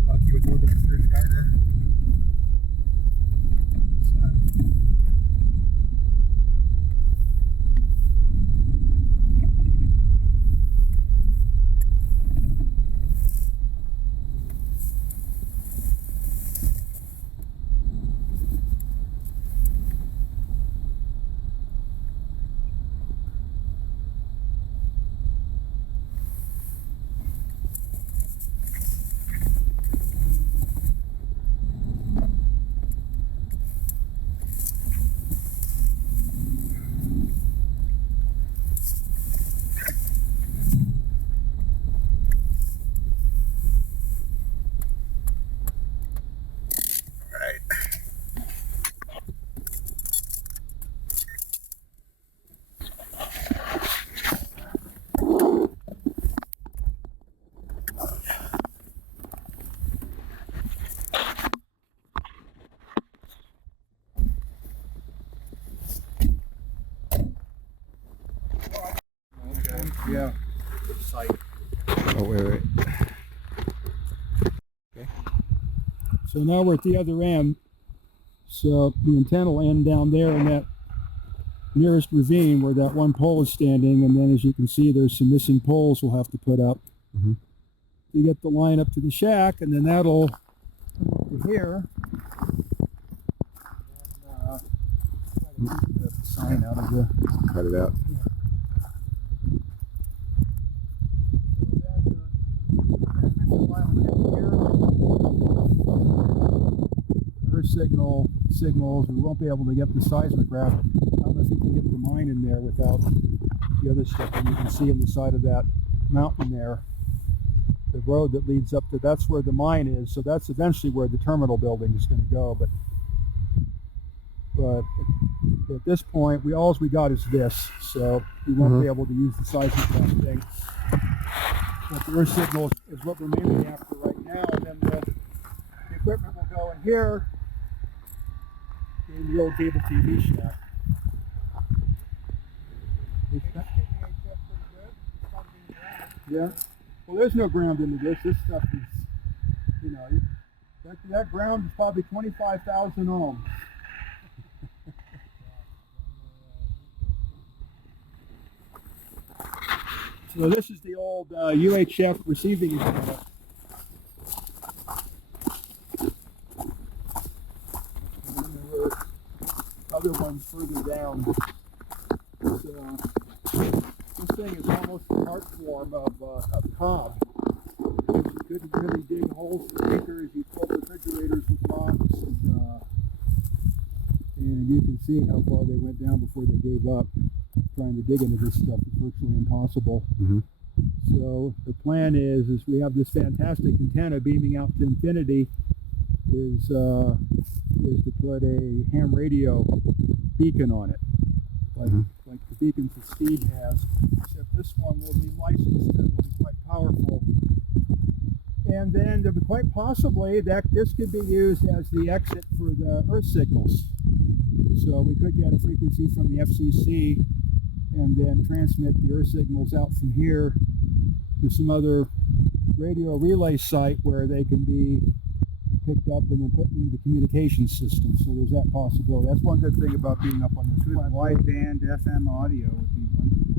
Lucky with a little bit of clear sky there. Sun. Yeah. Oh, wait. So now we're at the other end. So the antenna will end down there, and that nearest ravine where that one pole is standing, and then as you can see, there's some missing poles we'll have to put up to get the line up to the shack, and then that'll to here. And, try to keep the sign out of the. Cut it out. Her signals, we won't be able to get the seismic graph. I don't know if you can get the mine in there without the other stuff. And you can see on the side of that mountain there, the road that leads up to, that's where the mine is. So that's eventually where the terminal building is going to go. But at this point, all we got is this. So we won't be able to use the seismic graph thing. But the earth signal is what we're mainly after right now. And then the equipment will go in here in the old cable TV shack. Yeah. Well, there's no ground into this. This stuff is, you know, that ground is probably 25,000 ohms. So this is the old UHF receiving antenna. And there were other ones further down. So this thing is almost the art form of cob. You couldn't really dig holes for acres. You filled refrigerators with rocks, and you can see how far they went down before they gave up. Trying to dig into this stuff is virtually impossible. So the plan is we have this fantastic antenna beaming out to infinity. Is to put a ham radio beacon on it, like the beacons that Steve has. Except this one will be licensed and will be quite powerful. And then quite possibly that this could be used as the exit for the earth signals. So we could get a frequency from the FCC and then transmit the earth signals out from here to some other radio relay site where they can be picked up and then put into the communication system. So there's that possibility. That's one good thing about being up on this Good wideband FM audio would be wonderful.